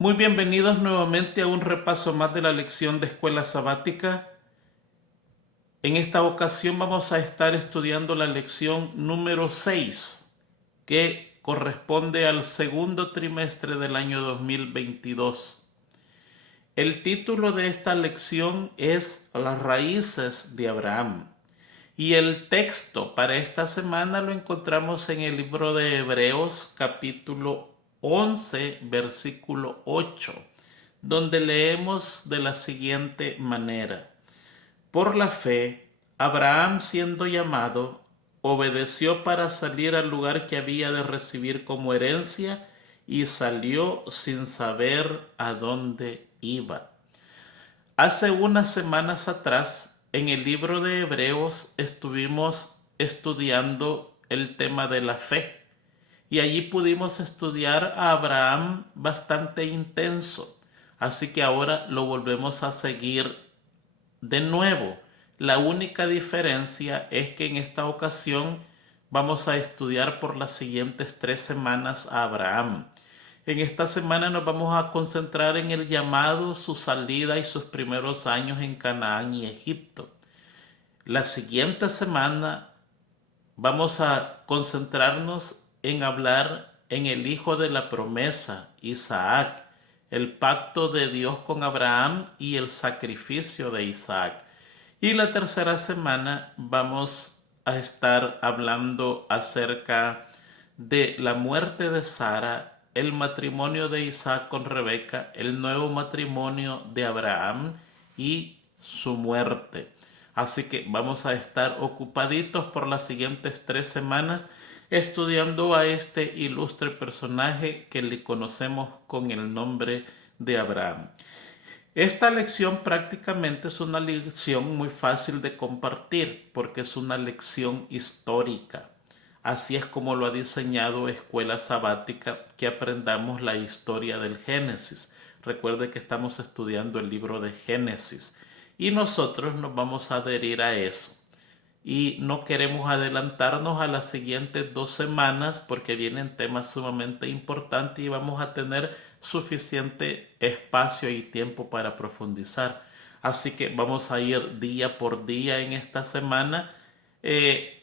Muy bienvenidos nuevamente a un repaso más de la lección de escuela sabática. En esta ocasión vamos a estar estudiando la lección número 6, que corresponde al segundo trimestre del año 2022. El título de esta lección es Las raíces de Abraham. Y el texto para esta semana lo encontramos en el libro de Hebreos capítulo 11, versículo 8, donde leemos de la siguiente manera: Por la fe, Abraham, siendo llamado, obedeció para salir al lugar que había de recibir como herencia y salió sin saber a dónde iba. Hace unas semanas atrás, en el libro de Hebreos, estuvimos estudiando el tema de la fe y allí pudimos estudiar a Abraham bastante intenso. Así que ahora lo volvemos a seguir de nuevo. La única diferencia es que en esta ocasión vamos a estudiar por las siguientes 3 semanas a Abraham. En esta semana nos vamos a concentrar en el llamado, su salida y sus primeros años en Canaán y Egipto. La siguiente semana vamos a concentrarnos en hablar en el hijo de la promesa, Isaac, el pacto de Dios con Abraham y el sacrificio de Isaac. Y la tercera semana vamos a estar hablando acerca de la muerte de Sara, el matrimonio de Isaac con Rebeca, el nuevo matrimonio de Abraham y su muerte. Así que vamos a estar ocupaditos por las siguientes 3 semanas estudiando a este ilustre personaje que le conocemos con el nombre de Abraham. Esta lección prácticamente es una lección muy fácil de compartir porque es una lección histórica. Así es como lo ha diseñado Escuela Sabática, que aprendamos la historia del Génesis. Recuerde que estamos estudiando el libro de Génesis y nosotros nos vamos a adherir a eso. Y no queremos adelantarnos a las siguientes 2 semanas porque vienen temas sumamente importantes y vamos a tener suficiente espacio y tiempo para profundizar. Así que vamos a ir día por día en esta semana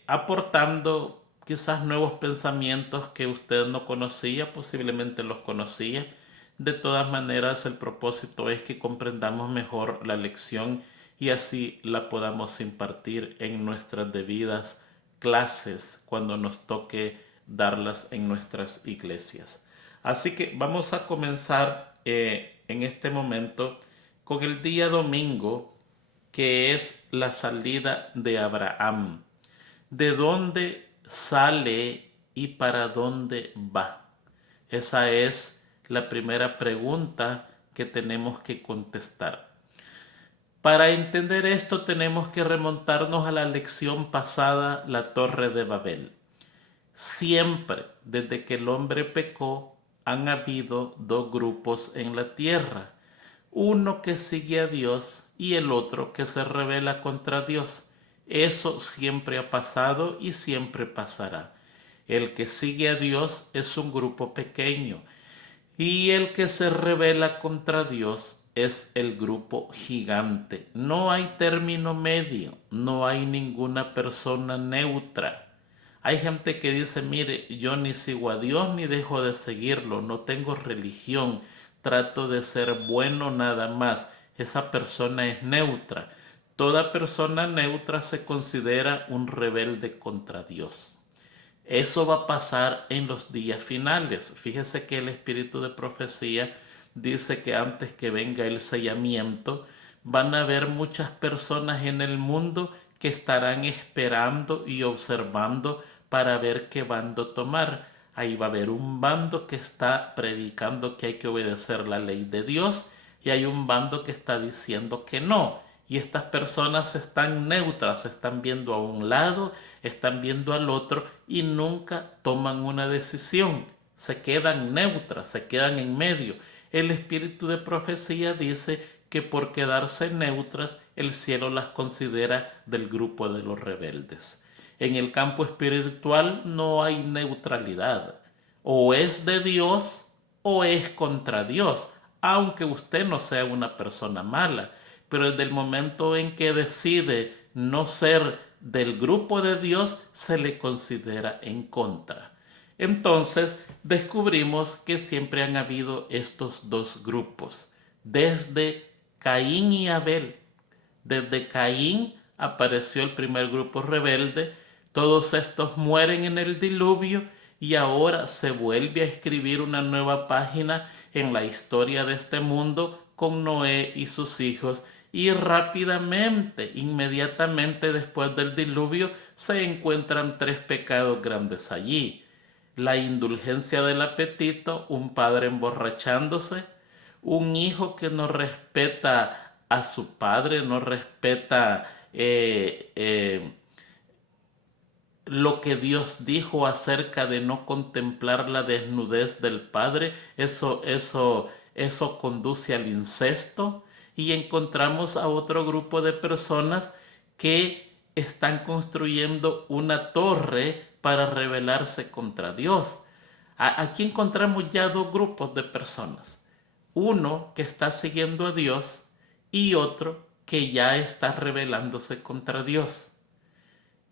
aportando quizás nuevos pensamientos que usted no conocía, posiblemente los conocía. De todas maneras, el propósito es que comprendamos mejor la lección y así la podamos impartir en nuestras debidas clases cuando nos toque darlas en nuestras iglesias. Así que vamos a comenzar en este momento con el día domingo, que es la salida de Abraham. ¿De dónde sale y para dónde va? Esa es la primera pregunta que tenemos que contestar. Para entender esto tenemos que remontarnos a la lección pasada, la Torre de Babel. Siempre, desde que el hombre pecó, han habido dos grupos en la tierra. Uno que sigue a Dios y el otro que se rebela contra Dios. Eso siempre ha pasado y siempre pasará. El que sigue a Dios es un grupo pequeño y el que se rebela contra Dios es el grupo gigante. No hay término medio, no hay ninguna persona neutra. Hay gente que dice, mire, yo ni sigo a Dios ni dejo de seguirlo, no tengo religión, trato de ser bueno nada más. Esa persona es neutra. Toda persona neutra se considera un rebelde contra Dios. Eso va a pasar en los días finales. Fíjese que el espíritu de profecía dice que antes que venga el sellamiento, van a haber muchas personas en el mundo que estarán esperando y observando para ver qué bando tomar. Ahí va a haber un bando que está predicando que hay que obedecer la ley de Dios y hay un bando que está diciendo que no. Y estas personas están neutras, están viendo a un lado, están viendo al otro y nunca toman una decisión. Se quedan neutras, se quedan en medio. El espíritu de profecía dice que por quedarse neutras el cielo las considera del grupo de los rebeldes. En el campo espiritual no hay neutralidad. O es de Dios o es contra Dios. aunque usted no sea una persona mala, pero desde el momento en que decide no ser del grupo de Dios, se le considera en contra. Entonces descubrimos que siempre han habido estos dos grupos, desde Caín y Abel. Desde Caín apareció el primer grupo rebelde, todos estos mueren en el diluvio y ahora se vuelve a escribir una nueva página en la historia de este mundo con Noé y sus hijos, y rápidamente, inmediatamente después del diluvio, se encuentran tres pecados grandes allí: la indulgencia del apetito, un padre emborrachándose, un hijo que no respeta a su padre, no respeta lo que Dios dijo acerca de no contemplar la desnudez del padre. Eso conduce al incesto, y encontramos a otro grupo de personas que están construyendo una torre para rebelarse contra Dios. Aquí encontramos ya dos grupos de personas: uno que está siguiendo a Dios y otro que ya está rebelándose contra Dios.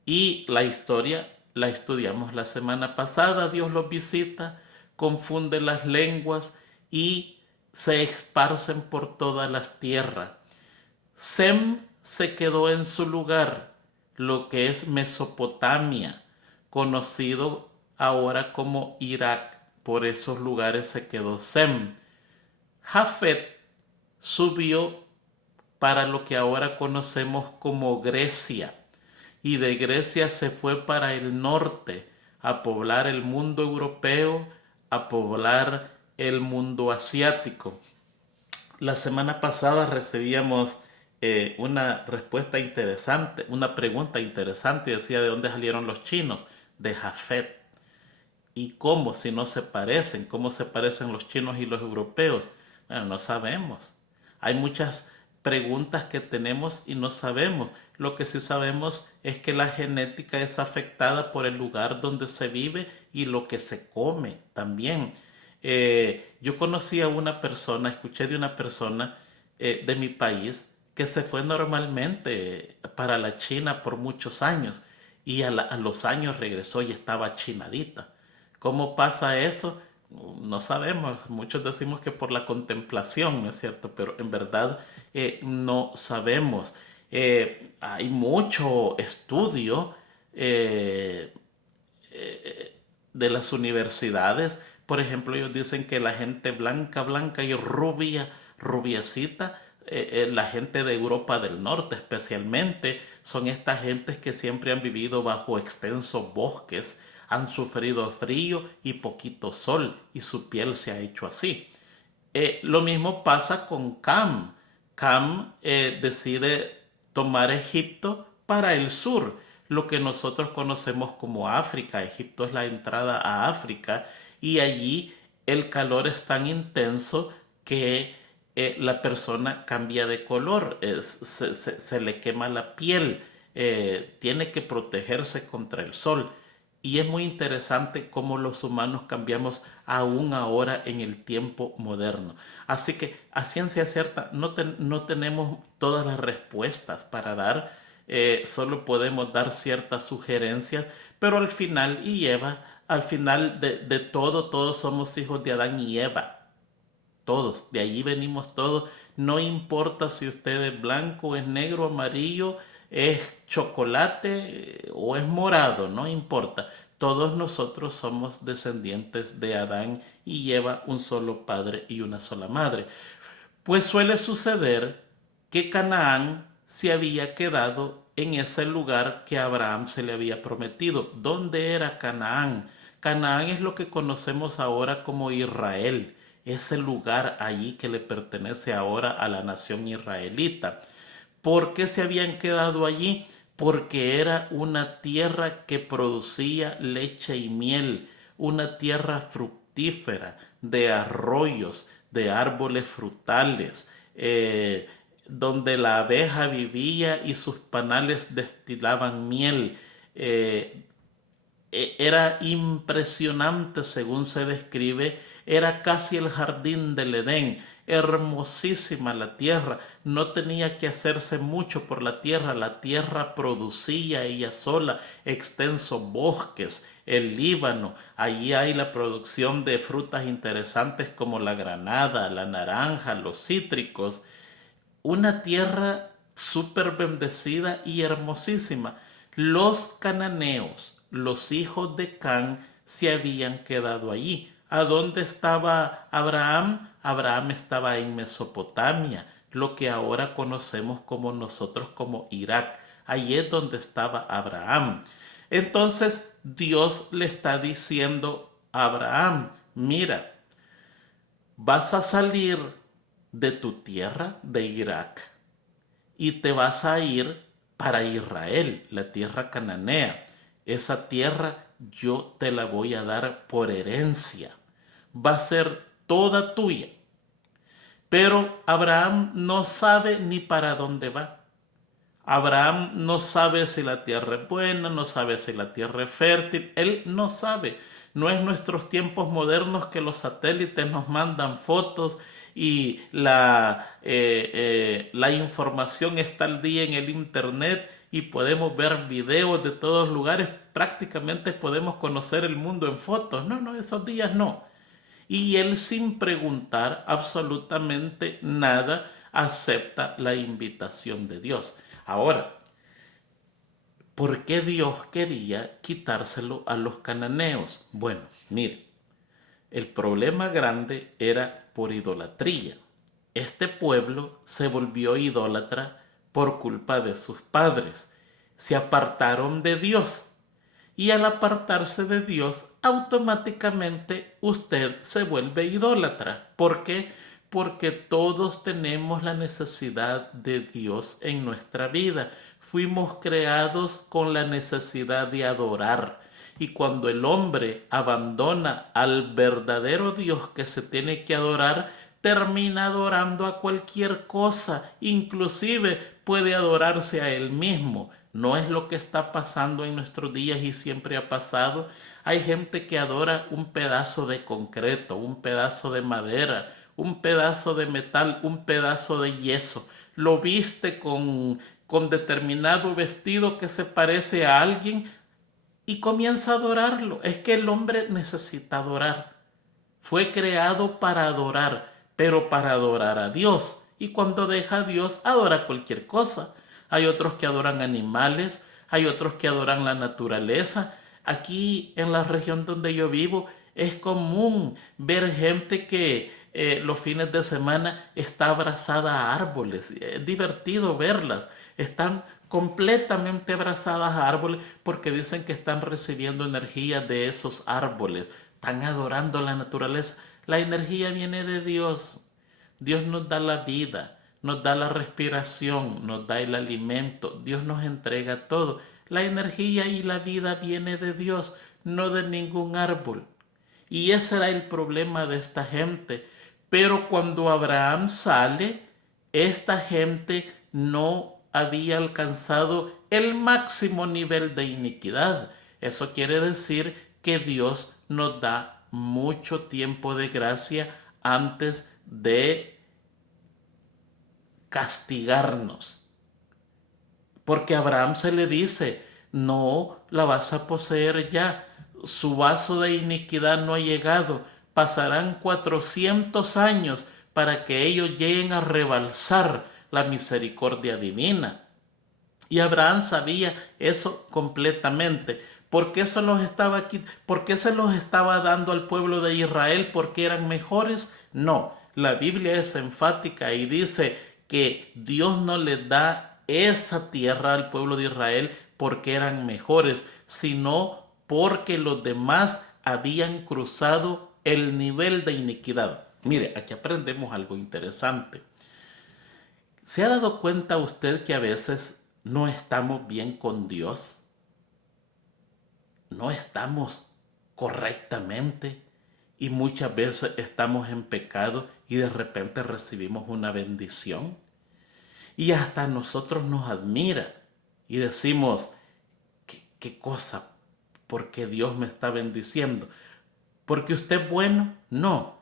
Y la historia la estudiamos la semana pasada. Dios los visita, confunde las lenguas y se esparcen por todas las tierras. Sem se quedó en su lugar, lo que es Mesopotamia, conocido ahora como Irak. Por esos lugares se quedó Sem. Jafet subió para lo que ahora conocemos como Grecia, y de Grecia se fue para el norte a poblar el mundo europeo, a poblar el mundo asiático. La semana pasada recibíamos una respuesta interesante, una pregunta interesante, decía: ¿de dónde salieron los chinos? De Jafet. ¿Y cómo, si no se parecen? ¿Cómo se parecen los chinos y los europeos? Bueno, no sabemos. Hay muchas preguntas que tenemos y no sabemos. Lo que sí sabemos es que la genética es afectada por el lugar donde se vive y lo que se come también. Yo conocí a una persona, escuché de una persona de mi país, que se fue normalmente para la China por muchos años, y a los años regresó y estaba chinadita. ¿Cómo pasa eso? No sabemos. Muchos decimos que por la contemplación, ¿no es cierto? Pero en verdad no sabemos. Hay mucho estudio eh, de las universidades. Por ejemplo, ellos dicen que la gente blanca, blanca y rubia, rubiecita, la gente de Europa del Norte especialmente, son estas gentes que siempre han vivido bajo extensos bosques, han sufrido frío y poquito sol, y su piel se ha hecho así. Lo mismo pasa con Cam. Cam decide tomar Egipto para el sur, lo que nosotros conocemos como África. Egipto es la entrada a África, y allí el calor es tan intenso que la persona cambia de color, se le quema la piel, tiene que protegerse contra el sol. Y es muy interesante cómo los humanos cambiamos aún ahora en el tiempo moderno. Así que a ciencia cierta no tenemos todas las respuestas para dar, solo podemos dar ciertas sugerencias, pero al final, y Eva, al final de todo, todos somos hijos de Adán y Eva. Todos, de allí venimos todos. No importa si usted es blanco, es negro, amarillo, es chocolate o es morado, no importa. Todos nosotros somos descendientes de Adán y Eva, un solo padre y una sola madre. Pues suele suceder que Canaán se había quedado en ese lugar que a Abraham se le había prometido. ¿Dónde era Canaán? Canaán es lo que conocemos ahora como Israel, ese lugar allí que le pertenece ahora a la nación israelita. ¿Por qué se habían quedado allí? Porque era una tierra que producía leche y miel, una tierra fructífera, de arroyos, de árboles frutales, donde la abeja vivía y sus panales destilaban miel. era impresionante según se describe, era casi el jardín del Edén, hermosísima la tierra, no tenía que hacerse mucho por la tierra producía ella sola extensos bosques, el Líbano, allí hay la producción de frutas interesantes como la granada, la naranja, los cítricos, una tierra súper bendecida y hermosísima. Los cananeos, los hijos de Can, se habían quedado allí. ¿A dónde estaba Abraham? Abraham estaba en Mesopotamia, lo que ahora conocemos como nosotros como Irak. Allí es donde estaba Abraham. Entonces Dios le está diciendo a Abraham, mira, vas a salir de tu tierra, de Irak, y te vas a ir para Israel, la tierra cananea. Esa tierra yo te la voy a dar por herencia. Va a ser toda tuya. Pero Abraham no sabe ni para dónde va. Abraham no sabe si la tierra es buena, no sabe si la tierra es fértil, él no sabe. No es nuestros tiempos modernos que los satélites nos mandan fotos y la información está al día en el internet y podemos ver videos de todos lugares, prácticamente podemos conocer el mundo en fotos. No, no, esos días no. Y él sin preguntar absolutamente nada acepta la invitación de Dios. Ahora, ¿por qué Dios quería quitárselo a los cananeos? Bueno, mire, el problema grande era por idolatría. Este pueblo se volvió idólatra por culpa de sus padres. Se apartaron de Dios. Y al apartarse de Dios, automáticamente usted se vuelve idólatra. ¿Por qué? Porque todos tenemos la necesidad de Dios en nuestra vida. Fuimos creados con la necesidad de adorar. Y cuando el hombre abandona al verdadero Dios que se tiene que adorar, termina adorando a cualquier cosa, inclusive puede adorarse a él mismo. No es lo que está pasando en nuestros días y siempre ha pasado. Hay gente que adora un pedazo de concreto, un pedazo de madera, un pedazo de metal, un pedazo de yeso. Lo viste con determinado vestido que se parece a alguien y comienza a adorarlo. Es que el hombre necesita adorar. Fue creado para adorar, pero para adorar a Dios. Y cuando deja a Dios, adora cualquier cosa. Hay otros que adoran animales, hay otros que adoran la naturaleza. Aquí en la región donde yo vivo es común ver gente que los fines de semana está abrazada a árboles. Es divertido verlas. Están completamente abrazadas a árboles porque dicen que están recibiendo energía de esos árboles. Están adorando la naturaleza. La energía viene de Dios. Dios nos da la vida, nos da la respiración, nos da el alimento. Dios nos entrega todo. La energía y la vida viene de Dios, no de ningún árbol. Y ese era el problema de esta gente. Pero cuando Abraham sale, esta gente no había alcanzado el máximo nivel de iniquidad. Eso quiere decir que Dios nos da mucho tiempo de gracia antes de castigarnos. Porque a Abraham se le dice, no la vas a poseer ya, su vaso de iniquidad no ha llegado, pasarán 400 años para que ellos lleguen a rebalsar la misericordia divina. Y Abraham sabía eso completamente. ¿Por qué se los estaba aquí? ¿Por qué se los estaba dando al pueblo de Israel? ¿Porque eran mejores? No, la Biblia es enfática y dice que Dios no les da esa tierra al pueblo de Israel porque eran mejores, sino porque los demás habían cruzado el nivel de iniquidad. Mire, aquí aprendemos algo interesante. ¿Se ha dado cuenta usted que a veces no estamos bien con Dios? No estamos correctamente y muchas veces estamos en pecado y de repente recibimos una bendición y hasta nosotros nos admira y decimos, ¿qué cosa porque Dios me está bendiciendo. ¿Porque usted es bueno? No,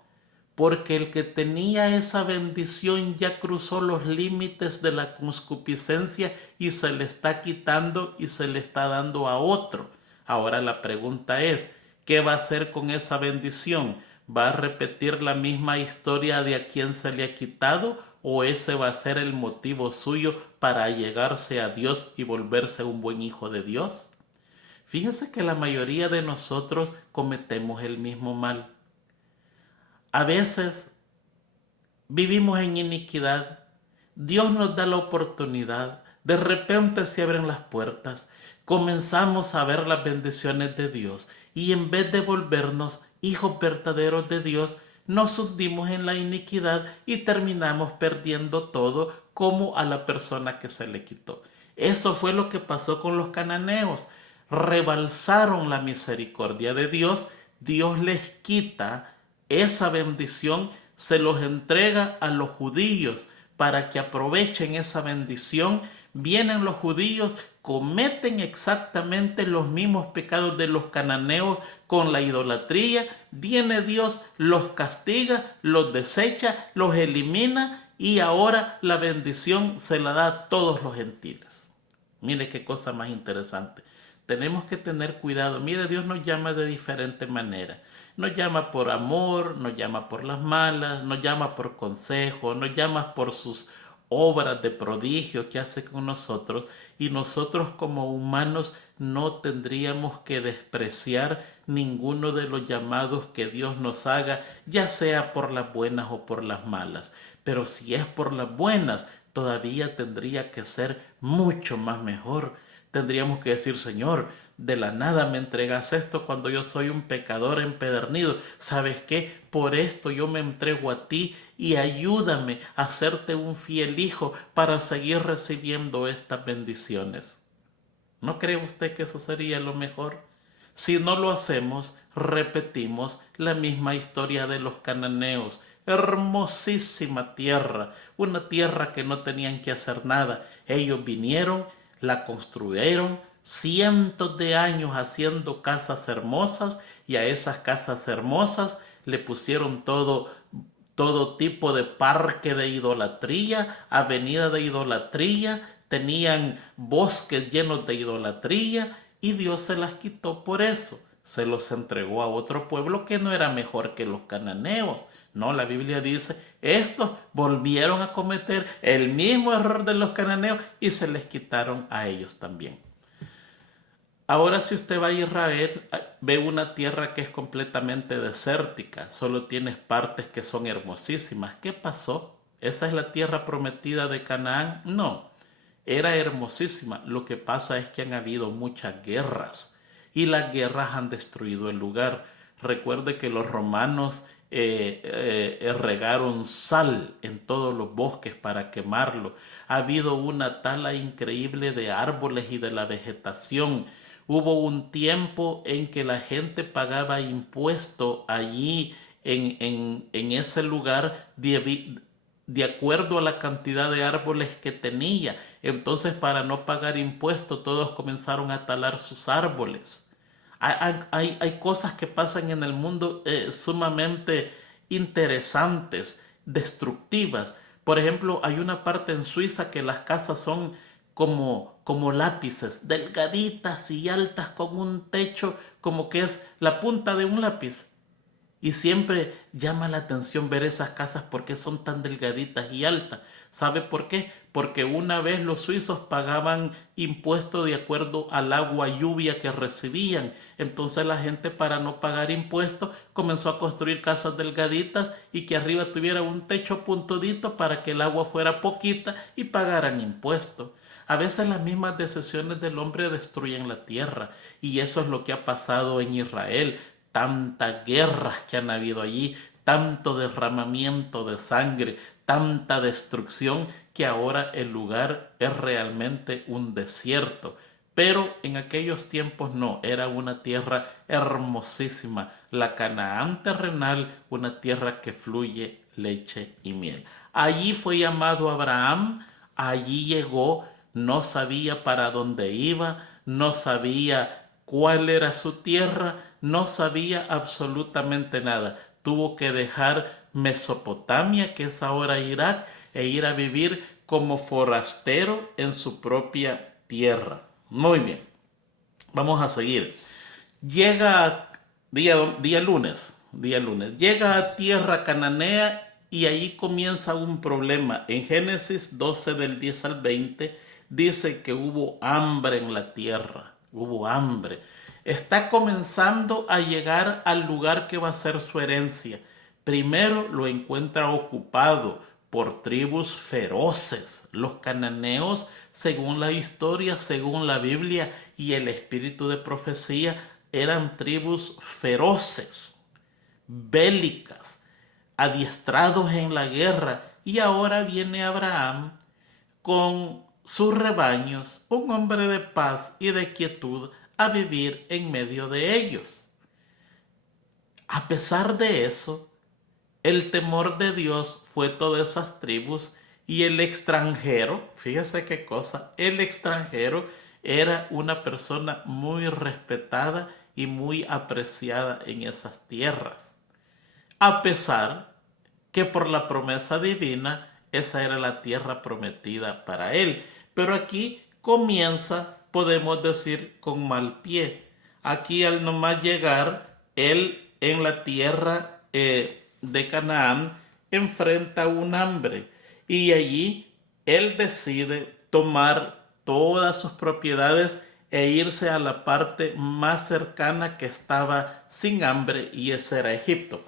porque el que tenía esa bendición ya cruzó los límites de la concupiscencia y se le está quitando y se le está dando a otro. Ahora la pregunta es, ¿qué va a hacer con esa bendición? ¿Va a repetir la misma historia de a quien se le ha quitado o ese va a ser el motivo suyo para llegarse a Dios y volverse un buen hijo de Dios? Fíjese que la mayoría de nosotros cometemos el mismo mal. A veces vivimos en iniquidad. Dios nos da la oportunidad. De repente se abren las puertas. Comenzamos a ver las bendiciones de Dios. Y en vez de volvernos hijos verdaderos de Dios, nos hundimos en la iniquidad y terminamos perdiendo todo como a la persona que se le quitó. Eso fue lo que pasó con los cananeos. Rebalsaron la misericordia de Dios. Dios les quita esa bendición, se los entrega a los judíos para que aprovechen esa bendición. Vienen los judíos, cometen exactamente los mismos pecados de los cananeos con la idolatría. Viene Dios, los castiga, los desecha, los elimina y ahora la bendición se la da a todos los gentiles. Mire qué cosa más interesante. Tenemos que tener cuidado. Mire, Dios nos llama de diferente manera. Nos llama por amor, nos llama por las malas, nos llama por consejo, nos llama por sus obras de prodigio que hace con nosotros, y nosotros como humanos no tendríamos que despreciar ninguno de los llamados que Dios nos haga, ya sea por las buenas o por las malas. Pero si es por las buenas, todavía tendría que ser mucho más mejor. Tendríamos que decir, Señor, de la nada me entregas esto cuando yo soy un pecador empedernido. ¿Sabes qué? Por esto yo me entrego a ti y ayúdame a hacerte un fiel hijo para seguir recibiendo estas bendiciones. ¿No cree usted que eso sería lo mejor? Si no lo hacemos, repetimos la misma historia de los cananeos. Hermosísima tierra, una tierra que no tenían que hacer nada. Ellos vinieron, la construyeron, cientos de años haciendo casas hermosas, y a esas casas hermosas le pusieron todo tipo de parque de idolatría, avenida de idolatría, tenían bosques llenos de idolatría, y Dios se las quitó por eso. Se los entregó a otro pueblo que no era mejor que los cananeos. No, la Biblia dice, estos volvieron a cometer el mismo error de los cananeos y se les quitaron a ellos también. Ahora, si usted va a Israel, ve una tierra que es completamente desértica, solo tiene partes que son hermosísimas. ¿Qué pasó? ¿Esa es la tierra prometida de Canaán? No, era hermosísima. Lo que pasa es que han habido muchas guerras y las guerras han destruido el lugar. Recuerde que los romanos regaron sal en todos los bosques para quemarlo. Ha habido una tala increíble de árboles y de la vegetación. Hubo un tiempo en que la gente pagaba impuesto allí en ese lugar de acuerdo a la cantidad de árboles que tenía. Entonces, para no pagar impuesto, todos comenzaron a talar sus árboles. Hay cosas que pasan en el mundo sumamente interesantes, destructivas. Por ejemplo, hay una parte en Suiza que las casas son como lápices, delgaditas y altas con un techo como que es la punta de un lápiz. Y siempre llama la atención ver esas casas porque son tan delgaditas y altas. ¿Sabe por qué? Porque una vez los suizos pagaban impuestos de acuerdo al agua lluvia que recibían. Entonces la gente, para no pagar impuestos, comenzó a construir casas delgaditas y que arriba tuviera un techo puntudito para que el agua fuera poquita y pagaran impuestos. A veces las mismas decisiones del hombre destruyen la tierra, y eso es lo que ha pasado en Israel. Tantas guerras que han habido allí, tanto derramamiento de sangre, tanta destrucción, que ahora el lugar es realmente un desierto. Pero en aquellos tiempos no, era una tierra hermosísima, la Canaán terrenal, una tierra que fluye leche y miel. Allí fue llamado Abraham, allí llegó, no sabía para dónde iba, no sabía cuál era su tierra, no sabía absolutamente nada. Tuvo que dejar Mesopotamia, que es ahora Irak, e ir a vivir como forastero en su propia tierra. Muy bien, vamos a seguir. Llega día lunes, llega a tierra cananea y ahí comienza un problema. En Génesis 12 del 10 al 20 dice que hubo hambre en la tierra, hubo hambre. Está comenzando a llegar al lugar que va a ser su herencia. Primero lo encuentra ocupado por tribus feroces. Los cananeos, según la historia, según la Biblia y el espíritu de profecía, eran tribus feroces, bélicas, adiestrados en la guerra. Y ahora viene Abraham con sus rebaños, un hombre de paz y de quietud, a vivir en medio de ellos. A pesar de eso, el temor de Dios fue todas esas tribus y el extranjero, fíjese qué cosa, el extranjero era una persona muy respetada y muy apreciada en esas tierras. A pesar que por la promesa divina esa era la tierra prometida para él. Pero aquí comienza, podemos decir, con mal pie. Aquí al nomás llegar, él en la tierra de Canaán enfrenta un hambre y allí él decide tomar todas sus propiedades e irse a la parte más cercana que estaba sin hambre, y ese era Egipto.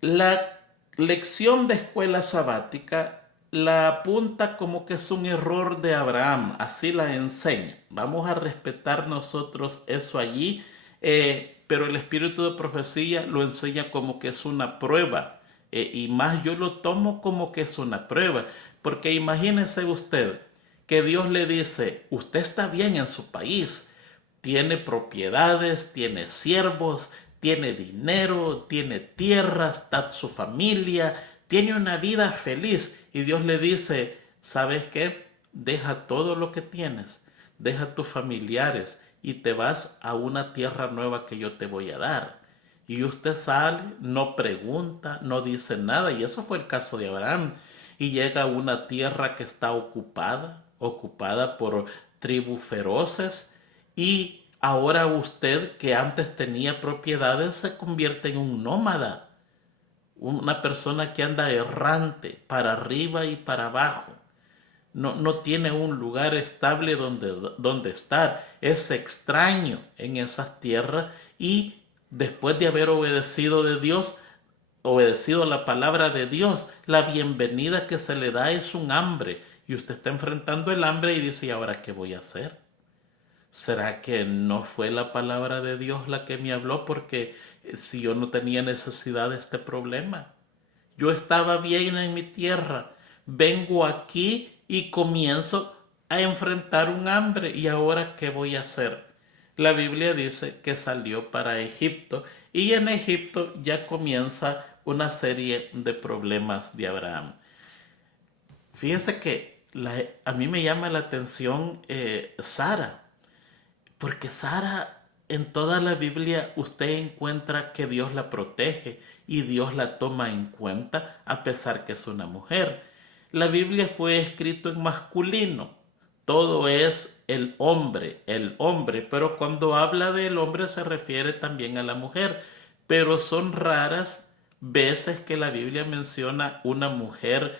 La lección de escuela sabática la apunta como que es un error de Abraham, así la enseña. Vamos a respetar nosotros eso allí, pero el espíritu de profecía lo enseña como que es una prueba, y más yo lo tomo como que es una prueba, porque imagínese usted que Dios le dice, usted está bien en su país, tiene propiedades, tiene siervos, tiene dinero, tiene tierras, está su familia, tiene una vida feliz. Y Dios le dice, ¿sabes qué? Deja todo lo que tienes, deja tus familiares y te vas a una tierra nueva que yo te voy a dar. Y usted sale, no pregunta, no dice nada. Y eso fue el caso de Abraham. Y llega a una tierra que está ocupada por tribus feroces. Y ahora usted, que antes tenía propiedades, se convierte en un nómada. Una persona que anda errante para arriba y para abajo. No tiene un lugar estable donde estar. Es extraño en esas tierras, y después de haber obedecido la palabra de Dios, la bienvenida que se le da es un hambre. Y usted está enfrentando el hambre y dice, ¿y ahora qué voy a hacer? ¿Será que no fue la palabra de Dios la que me habló? Porque si yo no tenía necesidad de este problema. Yo estaba bien en mi tierra. Vengo aquí y comienzo a enfrentar un hambre. ¿Y ahora qué voy a hacer? La Biblia dice que salió para Egipto, y en Egipto ya comienza una serie de problemas de Abraham. Fíjese que a mí me llama la atención Sara, porque Sara, en toda la Biblia usted encuentra que Dios la protege y Dios la toma en cuenta a pesar que es una mujer. La Biblia fue escrito en masculino. Todo es el hombre, pero cuando habla del hombre se refiere también a la mujer. Pero son raras veces que la Biblia menciona una mujer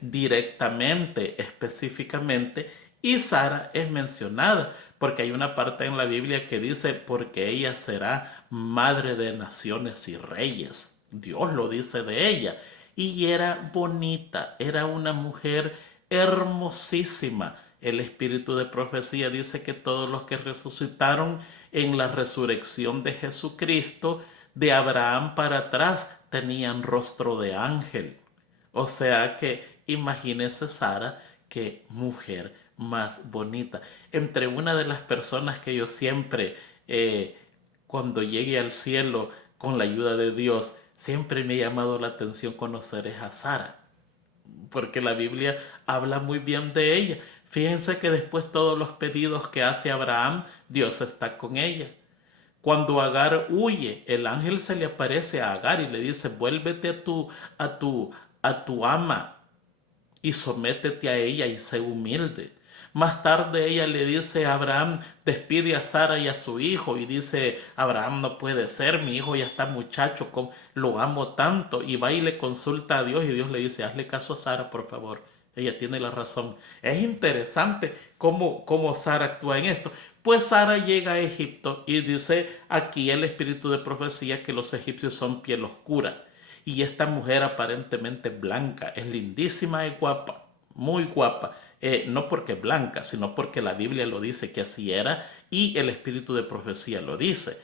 directamente, específicamente, y Sara es mencionada, porque hay una parte en la Biblia que dice, porque ella será madre de naciones y reyes. Dios lo dice de ella. Y era bonita, era una mujer hermosísima. El espíritu de profecía dice que todos los que resucitaron en la resurrección de Jesucristo, de Abraham para atrás, tenían rostro de ángel. O sea que imagínese Sara, qué mujer más bonita. Entre una de las personas que yo siempre, cuando llegue al cielo con la ayuda de Dios, siempre me ha llamado la atención conocer es a Sara. porque la Biblia habla muy bien de ella. Fíjense que después todos los pedidos que hace Abraham, Dios está con ella. Cuando Agar huye, el ángel se le aparece a Agar y le dice, vuélvete a tu ama y sométete a ella y sé humilde. Más tarde ella le dice a Abraham, despide a Sara y a su hijo, y dice, Abraham, no puede ser, mi hijo ya está muchacho, lo amo tanto, y va y le consulta a Dios y Dios le dice, hazle caso a Sara, por favor. Ella tiene la razón. Es interesante cómo Sara actúa en esto. Pues Sara llega a Egipto y dice aquí el espíritu de profecía que los egipcios son piel oscura. Y esta mujer aparentemente blanca, es lindísima y guapa, muy guapa. No porque es blanca, sino porque la Biblia lo dice que así era y el espíritu de profecía lo dice.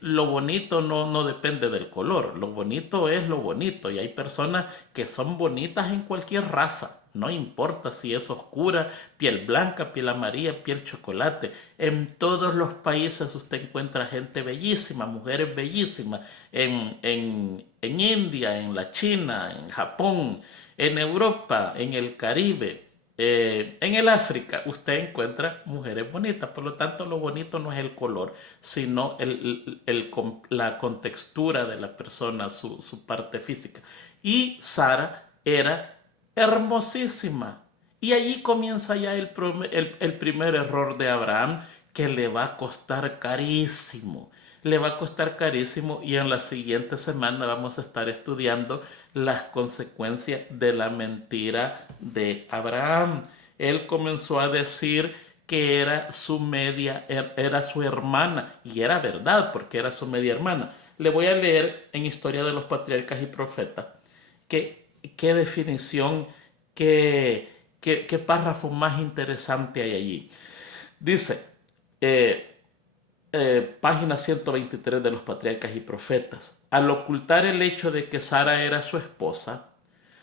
Lo bonito no depende del color, lo bonito es lo bonito y hay personas que son bonitas en cualquier raza, no importa si es oscura, piel blanca, piel amarilla, piel chocolate. En todos los países usted encuentra gente bellísima, mujeres bellísimas, en India, en la China, en Japón, en Europa, en el Caribe. En el África usted encuentra mujeres bonitas, por lo tanto lo bonito no es el color, sino la contextura de la persona, su parte física. Y Sara era hermosísima. Y allí comienza ya el primer error de Abraham, que le va a costar carísimo. Le va a costar carísimo y en la siguiente semana vamos a estar estudiando las consecuencias de la mentira de Abraham. Él comenzó a decir que era era su hermana, y era verdad porque era su media hermana. Le voy a leer en Historia de los Patriarcas y Profetas qué definición, qué párrafo más interesante hay allí. Dice, página 123 de los Patriarcas y Profetas, al ocultar el hecho de que Sara era su esposa,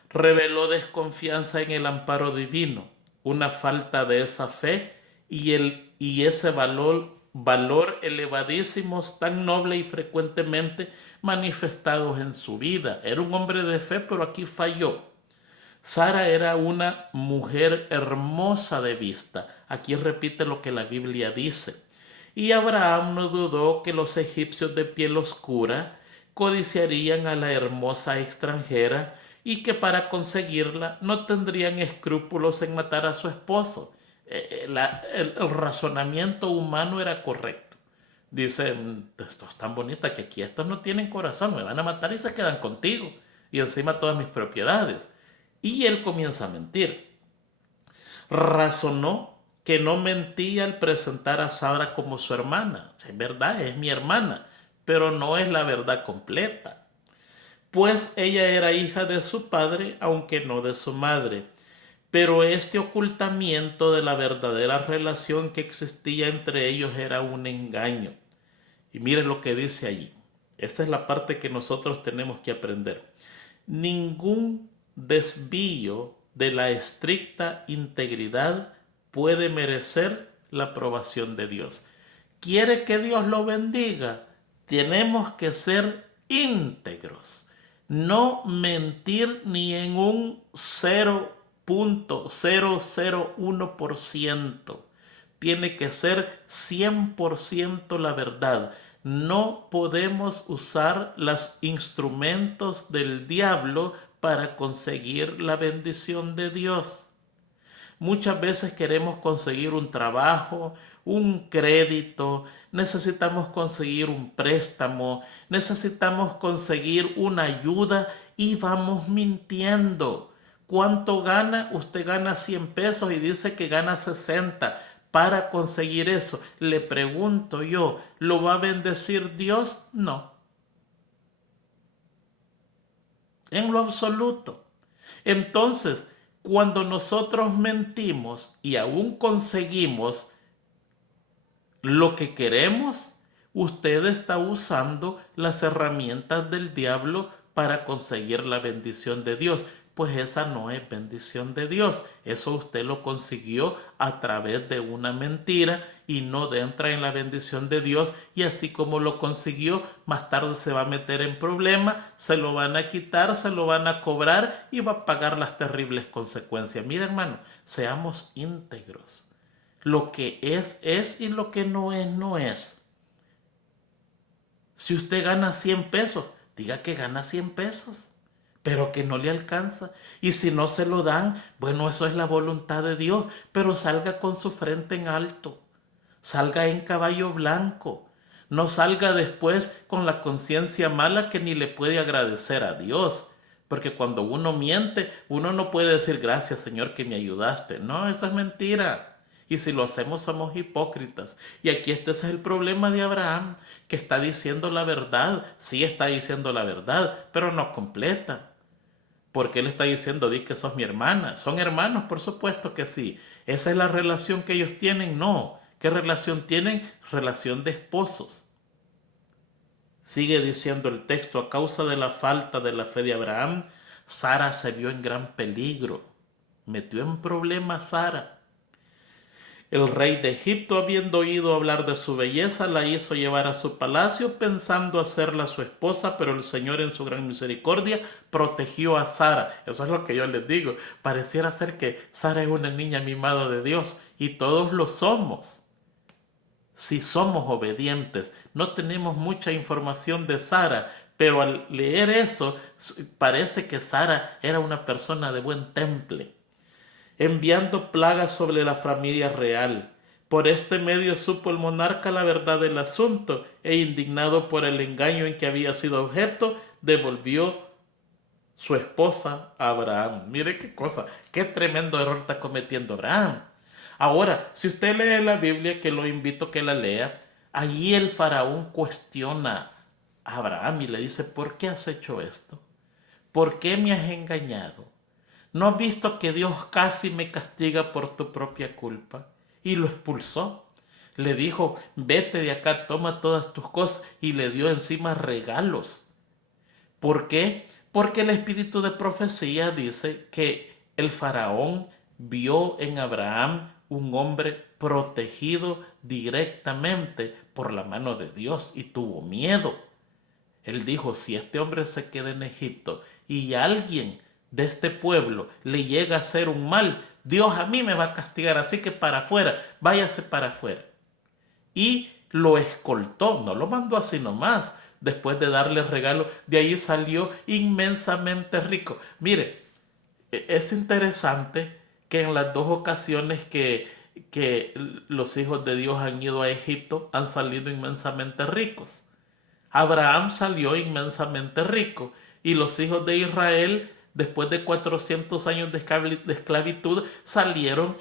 reveló desconfianza en el amparo divino, una falta de esa fe y ese valor elevadísimos, tan noble y frecuentemente manifestados en su vida. Era un hombre de fe, pero aquí falló. Sara era una mujer hermosa de vista. Aquí repite lo que la Biblia dice. Y Abraham no dudó que los egipcios de piel oscura codiciarían a la hermosa extranjera y que para conseguirla no tendrían escrúpulos en matar a su esposo. El razonamiento humano era correcto. Dicen, esto es tan bonita que aquí estos no tienen corazón, me van a matar y se quedan contigo. Y encima todas mis propiedades. Y él comienza a mentir. Razonó que no mentía al presentar a Sara como su hermana. Es verdad, es mi hermana, pero no es la verdad completa. Pues ella era hija de su padre, aunque no de su madre. Pero este ocultamiento de la verdadera relación que existía entre ellos era un engaño. Y miren lo que dice allí. Esta es la parte que nosotros tenemos que aprender. Ningún desvío de la estricta integridad puede merecer la aprobación de Dios. ¿Quiere que Dios lo bendiga? Tenemos que ser íntegros. No mentir ni en un 0.001%. Tiene que ser 100% la verdad. No podemos usar los instrumentos del diablo para conseguir la bendición de Dios. Muchas veces queremos conseguir un trabajo, un crédito, necesitamos conseguir un préstamo, necesitamos conseguir una ayuda y vamos mintiendo. ¿Cuánto gana? Usted gana 100 pesos y dice que gana 60. Para conseguir eso, le pregunto yo, ¿lo va a bendecir Dios? No. En lo absoluto. Entonces, cuando nosotros mentimos y aún conseguimos lo que queremos, usted está usando las herramientas del diablo para conseguir la bendición de Dios. pues esa no es bendición de Dios. Eso usted lo consiguió a través de una mentira y no entra en la bendición de Dios, y así como lo consiguió, más tarde se va a meter en problemas, se lo van a quitar, se lo van a cobrar y va a pagar las terribles consecuencias. Mira, hermano, seamos íntegros. Lo que es, y lo que no es, no es. Si usted gana 100 pesos, diga que gana 100 pesos, pero que no le alcanza. Y si no se lo dan, bueno, eso es la voluntad de Dios, pero salga con su frente en alto, salga en caballo blanco, no salga después con la conciencia mala que ni le puede agradecer a Dios. Porque cuando uno miente, uno no puede decir gracias, Señor, que me ayudaste. No, eso es mentira. Y si lo hacemos, somos hipócritas. Y aquí este es el problema de Abraham, que está diciendo la verdad. Sí está diciendo la verdad, pero no completa. Porque él está diciendo, di que sos mi hermana. ¿Son hermanos? Por supuesto que sí. ¿Esa es la relación que ellos tienen? No. ¿Qué relación tienen? Relación de esposos. Sigue diciendo el texto, a causa de la falta de la fe de Abraham, Sara se vio en gran peligro. Metió en problemas Sara. El rey de Egipto, habiendo oído hablar de su belleza, la hizo llevar a su palacio, pensando hacerla su esposa, pero el Señor en su gran misericordia protegió a Sara. Eso es lo que yo les digo. Pareciera ser que Sara es una niña mimada de Dios, y todos lo somos. Si somos obedientes, no tenemos mucha información de Sara, pero al leer eso, parece que Sara era una persona de buen temple, enviando plagas sobre la familia real. Por este medio supo el monarca la verdad del asunto, e indignado por el engaño en que había sido objeto, devolvió su esposa a Abraham. Mire qué cosa, qué tremendo error está cometiendo Abraham. Ahora, si usted lee la Biblia, que lo invito a que la lea, allí el faraón cuestiona a Abraham y le dice, ¿por qué has hecho esto? ¿Por qué me has engañado? ¿No has visto que Dios casi me castiga por tu propia culpa? Y lo expulsó. Le dijo, vete de acá, toma todas tus cosas, y le dio encima regalos. ¿Por qué? Porque el espíritu de profecía dice que el faraón vio en Abraham un hombre protegido directamente por la mano de Dios y tuvo miedo. Él dijo, si este hombre se queda en Egipto y alguien de este pueblo le llega a hacer un mal, Dios a mí me va a castigar, así que para afuera, váyase para afuera. Y lo escoltó, no lo mandó así nomás, después de darle regalo, de ahí salió inmensamente rico. Mire, es interesante que en las dos ocasiones que los hijos de Dios han ido a Egipto, han salido inmensamente ricos. Abraham salió inmensamente rico, y los hijos de Israel, después de 400 años de esclavitud, salieron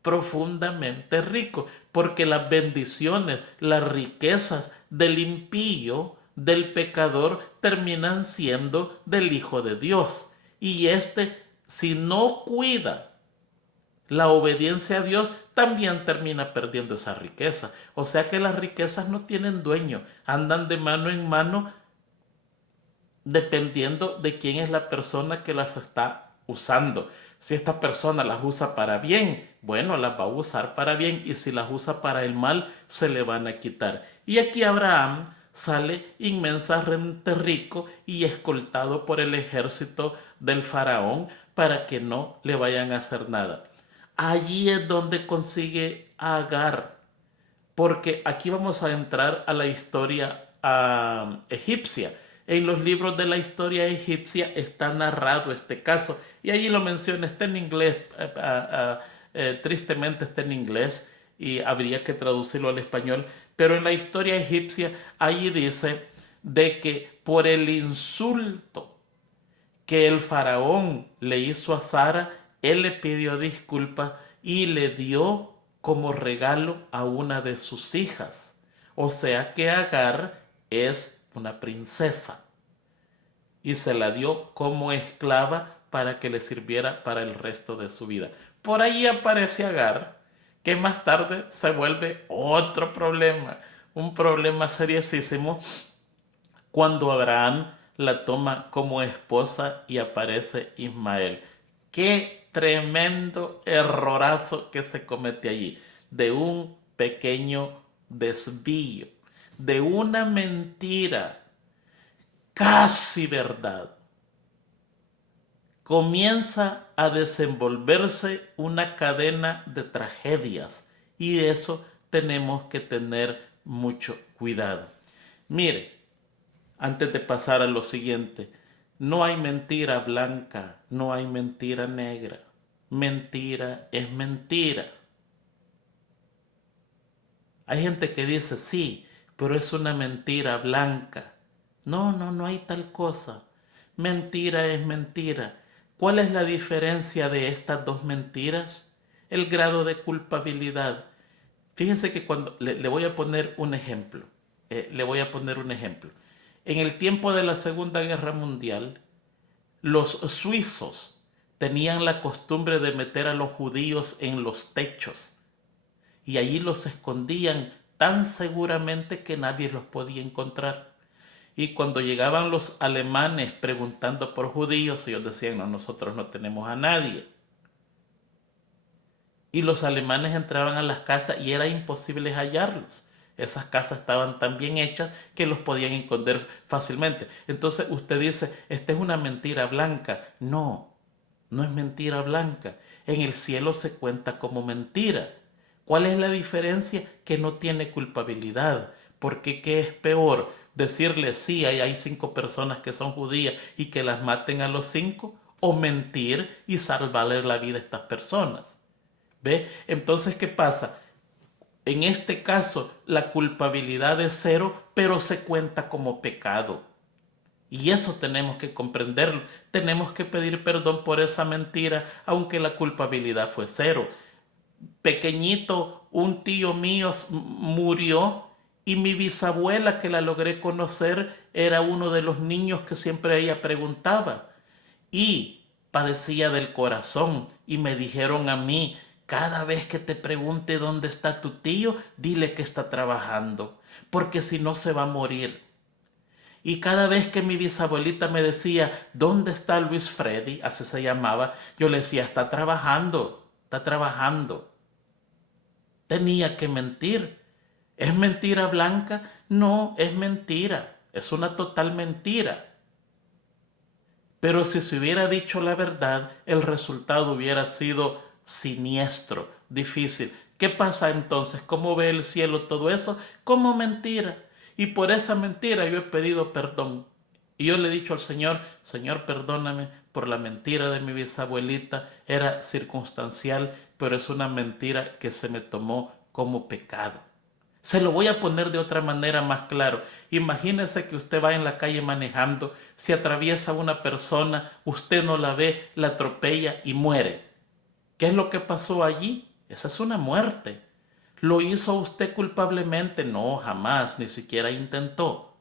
profundamente ricos, porque las bendiciones, las riquezas del impío, del pecador, terminan siendo del Hijo de Dios. Y si no cuida la obediencia a Dios, también termina perdiendo esa riqueza. O sea que las riquezas no tienen dueño, andan de mano en mano dependiendo de quién es la persona que las está usando. Si esta persona las usa para bien, bueno, las va a usar para bien, y si las usa para el mal, se le van a quitar. Y aquí Abraham sale inmensamente rico y escoltado por el ejército del faraón para que no le vayan a hacer nada. Allí es donde consigue a Agar, porque aquí vamos a entrar a la historia egipcia. En los libros de la historia egipcia está narrado este caso, y allí lo menciona, está en inglés, tristemente está en inglés y habría que traducirlo al español, pero en la historia egipcia allí dice de que por el insulto que el faraón le hizo a Sara, él le pidió disculpas y le dio como regalo a una de sus hijas. O sea que Agar es una princesa, y se la dio como esclava para que le sirviera para el resto de su vida. Por ahí aparece Agar, que más tarde se vuelve otro problema, un problema seriosísimo, cuando Abraham la toma como esposa y aparece Ismael. Qué tremendo errorazo que se comete allí, de un pequeño desvío, de una mentira casi verdad. Comienza a desenvolverse una cadena de tragedias y de eso tenemos que tener mucho cuidado. Mire, antes de pasar a lo siguiente, no hay mentira blanca, no hay mentira negra. Mentira es mentira. Hay gente que dice, sí, pero es una mentira blanca. No, no hay tal cosa. Mentira es mentira. ¿Cuál es la diferencia de estas dos mentiras? El grado de culpabilidad. Fíjense que cuando le voy a poner un ejemplo. En el tiempo de la Segunda Guerra Mundial, los suizos tenían la costumbre de meter a los judíos en los techos y allí los escondían tan seguramente que nadie los podía encontrar. Y cuando llegaban los alemanes preguntando por judíos, ellos decían, no, nosotros no tenemos a nadie. Y los alemanes entraban a las casas y era imposible hallarlos. Esas casas estaban tan bien hechas que los podían esconder fácilmente. Entonces usted dice, esta es una mentira blanca. No, no es mentira blanca. En el cielo se cuenta como mentira. ¿Cuál es la diferencia? Que no tiene culpabilidad. Porque ¿qué es peor? Decirle sí, hay 5 personas que son judías y que las maten a los 5, o mentir y salvarle la vida a estas personas. ¿Ve? Entonces, ¿qué pasa? En este caso, la culpabilidad es 0, pero se cuenta como pecado. Y eso tenemos que comprenderlo. Tenemos que pedir perdón por esa mentira, aunque la culpabilidad fue 0. Pequeñito, un tío mío murió y mi bisabuela, que la logré conocer, era uno de los niños que siempre ella preguntaba. Y padecía del corazón y me dijeron a mí, cada vez que te pregunte dónde está tu tío, dile que está trabajando, porque si no se va a morir. Y cada vez que mi bisabuelita me decía, ¿dónde está Luis Freddy? Así se llamaba, yo le decía, está trabajando, está trabajando. Tenía que mentir. ¿Es mentira blanca? No, es mentira, es una total mentira. Pero si se hubiera dicho la verdad, el resultado hubiera sido siniestro, difícil. ¿Qué pasa entonces? ¿Cómo ve el cielo todo eso? Como mentira. Y por esa mentira yo he pedido perdón. Y yo le he dicho al Señor, Señor, perdóname por la mentira de mi bisabuelita. Era circunstancial, pero es una mentira que se me tomó como pecado. Se lo voy a poner de otra manera más claro. Imagínese que usted va en la calle manejando, se atraviesa una persona, usted no la ve, la atropella y muere. ¿Qué es lo que pasó allí? Esa es una muerte. ¿Lo hizo usted culpablemente? No, jamás, ni siquiera intentó.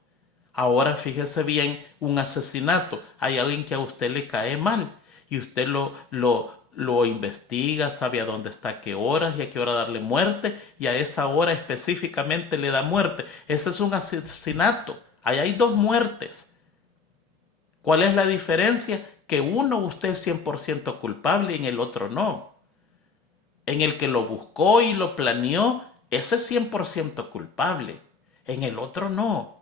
Ahora fíjese bien, un asesinato. Hay alguien que a usted le cae mal y usted lo investiga, sabe a dónde está, a qué horas y a qué hora darle muerte, y a esa hora específicamente le da muerte. Ese es un asesinato. Ahí hay 2 muertes. ¿Cuál es la diferencia? Que uno usted es 100% culpable y en el otro no. En el que lo buscó y lo planeó, ese es 100% culpable. En el otro no.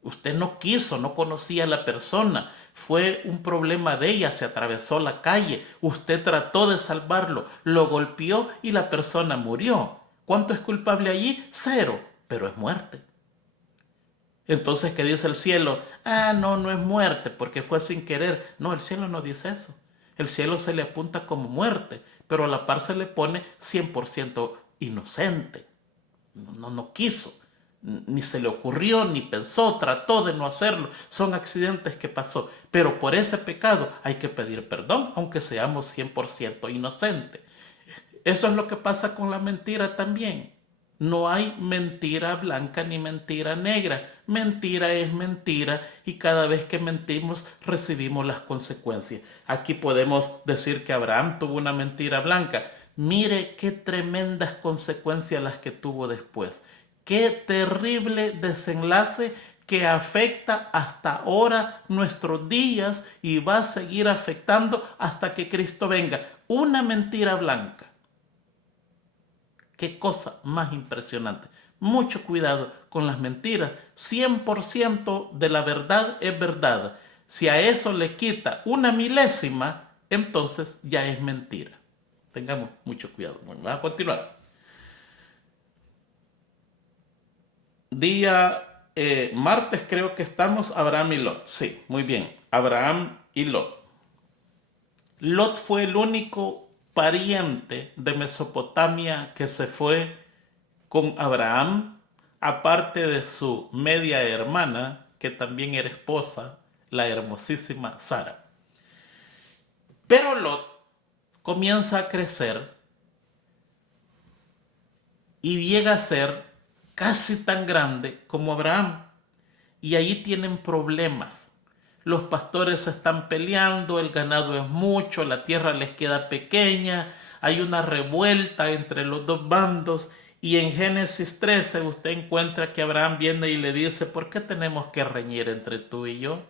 Usted no quiso, no conocía a la persona. Fue un problema de ella, se atravesó la calle. Usted trató de salvarlo, lo golpeó y la persona murió. ¿Cuánto es culpable allí? 0, pero es muerte. Entonces, ¿qué dice el cielo? Ah, no, no es muerte porque fue sin querer. No, el cielo no dice eso. El cielo se le apunta como muerte, pero a la par se le pone 100% inocente. No quiso, ni se le ocurrió, ni pensó, trató de no hacerlo. Son accidentes que pasó, pero por ese pecado hay que pedir perdón, aunque seamos 100% inocentes. Eso es lo que pasa con la mentira también. No hay mentira blanca ni mentira negra. Mentira es mentira y cada vez que mentimos recibimos las consecuencias. Aquí podemos decir que Abraham tuvo una mentira blanca. Mire qué tremendas consecuencias las que tuvo después. Qué terrible desenlace que afecta hasta ahora nuestros días y va a seguir afectando hasta que Cristo venga. Una mentira blanca. Qué cosa más impresionante. Mucho cuidado con las mentiras. 100% de la verdad es verdad. Si a eso le quita una milésima, entonces ya es mentira. Tengamos mucho cuidado. Bueno, vamos a continuar. Día martes creo que estamos, Abraham y Lot. Sí, muy bien. Abraham y Lot. Lot fue el único pariente de Mesopotamia que se fue con Abraham, aparte de su media hermana, que también era esposa, la hermosísima Sara. Pero Lot comienza a crecer y llega a ser casi tan grande como Abraham. Y ahí tienen problemas. Los pastores se están peleando, el ganado es mucho, la tierra les queda pequeña, hay una revuelta entre los dos bandos. Y en Génesis 13 usted encuentra que Abraham viene y le dice, ¿por qué tenemos que reñir entre tú y yo?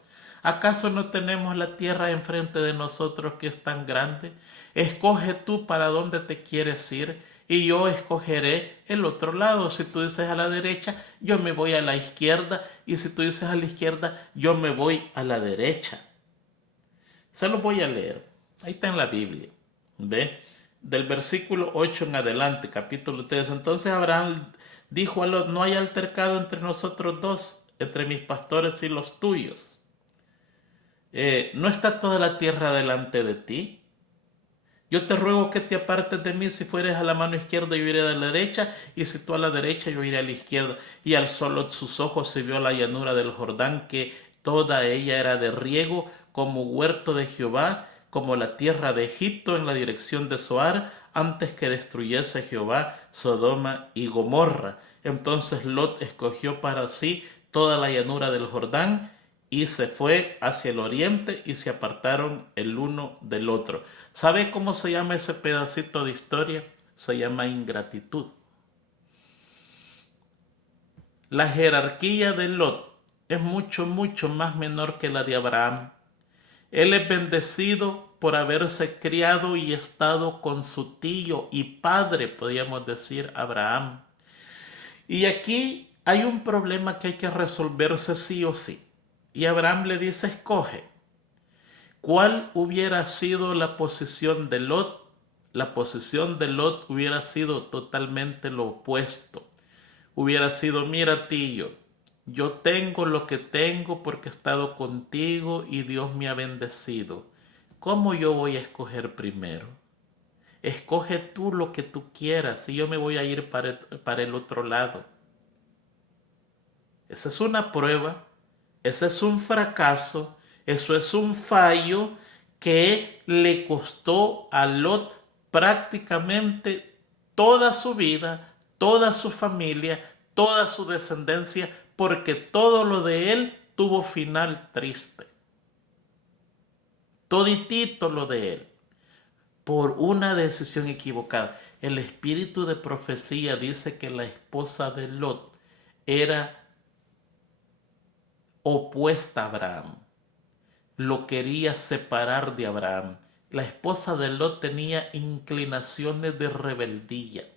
¿Acaso no tenemos la tierra enfrente de nosotros que es tan grande? Escoge tú para dónde te quieres ir y yo escogeré el otro lado. Si tú dices a la derecha, yo me voy a la izquierda, y si tú dices a la izquierda, yo me voy a la derecha. Se lo voy a leer. Ahí está en la Biblia. ¿Ve? Del versículo 8 en adelante, capítulo 3. Entonces Abraham dijo a Lot, no hay altercado entre nosotros dos, entre mis pastores y los tuyos. ¿No está toda la tierra delante de ti? Yo te ruego que te apartes de mí. Si fueres a la mano izquierda, yo iré a la derecha, y si tú a la derecha, yo iré a la izquierda. Y alzó Lot sus ojos y vio la llanura del Jordán, que toda ella era de riego, como huerto de Jehová, como la tierra de Egipto en la dirección de Zoar, antes que destruyese Jehová Sodoma y Gomorra. Entonces Lot escogió para sí toda la llanura del Jordán, y se fue hacia el oriente, y se apartaron el uno del otro. ¿Sabe cómo se llama ese pedacito de historia? Se llama ingratitud. La jerarquía de Lot es mucho, mucho más menor que la de Abraham. Él es bendecido por haberse criado y estado con su tío y padre, podríamos decir, Abraham. Y aquí hay un problema que hay que resolverse sí o sí. Y Abraham le dice, escoge. ¿Cuál hubiera sido la posición de Lot? La posición de Lot hubiera sido totalmente lo opuesto. Hubiera sido, mira tío, yo tengo lo que tengo porque he estado contigo y Dios me ha bendecido. ¿Cómo yo voy a escoger primero? Escoge tú lo que tú quieras y yo me voy a ir para el otro lado. Esa es una prueba, ese es un fracaso, eso es un fallo que le costó a Lot prácticamente toda su vida, toda su familia, toda su descendencia, porque todo lo de él tuvo final triste. Toditito lo de él, por una decisión equivocada. El espíritu de profecía dice que la esposa de Lot era opuesta a Abraham. Lo quería separar de Abraham. La esposa de Lot tenía inclinaciones de rebeldía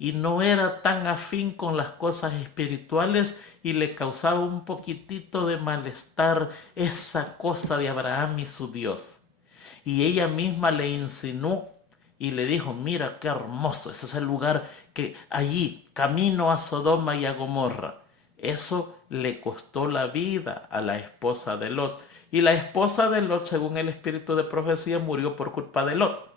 y no era tan afín con las cosas espirituales, y le causaba un poquitito de malestar esa cosa de Abraham y su Dios. Y ella misma le insinuó y le dijo, mira qué hermoso, ese es el lugar que allí, camino a Sodoma y a Gomorra. Eso le costó la vida a la esposa de Lot. Y la esposa de Lot, según el espíritu de profecía, murió por culpa de Lot.